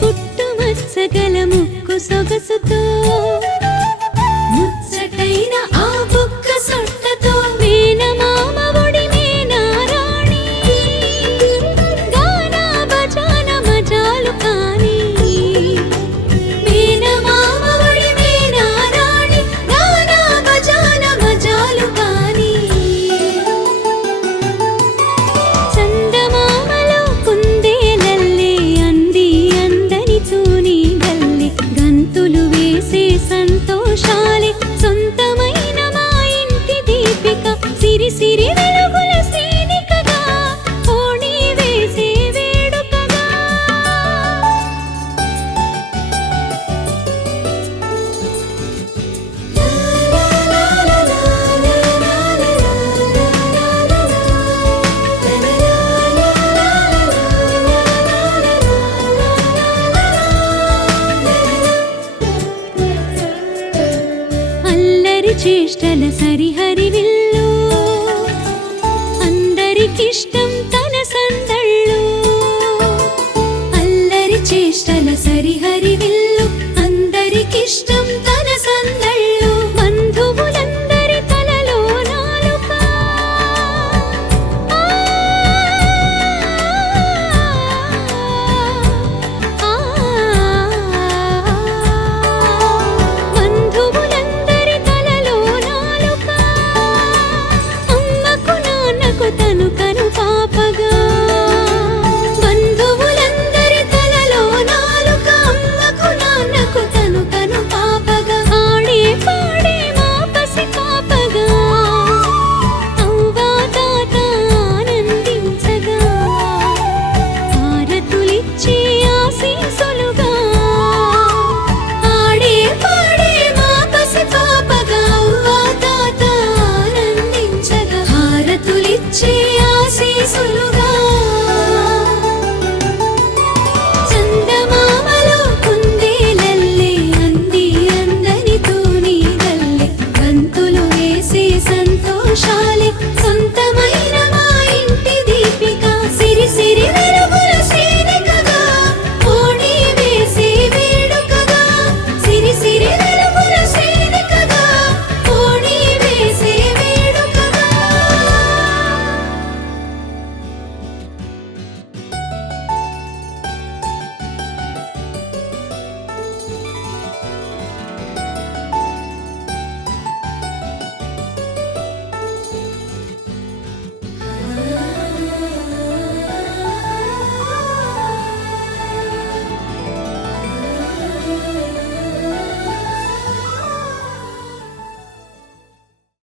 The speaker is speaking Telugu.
పుట్టుమచ్చగల ముక్కు సొగసుతో ముచ్చటైన ఆ బుక్క సొట్టతో మేనమామ ఒడి మేనారాణి గానా బజాన మజాలు కాని మేనమామ ఒడి మేనారాణి గానా బజాన మజాలు కాని చందమామలో కుందేలల్లే అంది అందని తూని గల్లి గంతులు వేసే సంతోషాలే సొంతమైన మా ఇంటి దీపిక సిరి సిరి వెలుగుల శ్రేణికగా ఓణి వేసే వేడుకగా అల్లరి చేష్టల సరిహరి విల్లు అందరికిష్టం తన సందళ్ళు అల్లరి చేష్టల సరిహరి విల్లు అందరికిష్టం తన సందళ్ళు బంధువులందరి తలలో నాలుక బంధువులందరి తలలో నాలుక అమ్మకు నాన్నకు తను కను పాపగా బంధువులందరి తలలో నాలుక అమ్మకు నాన్నకు తను కను పాపగా ఆడే పాడే మా పసి పాపగా అవ్వా తాత ఆనందించగా హారతులిచ్చే ఆశీసులుగా ఆడే పాడే మా పసి పాపగా అవ్వా తాత ఆనందించగా హారతులిచ్చే ఆశీసులుగా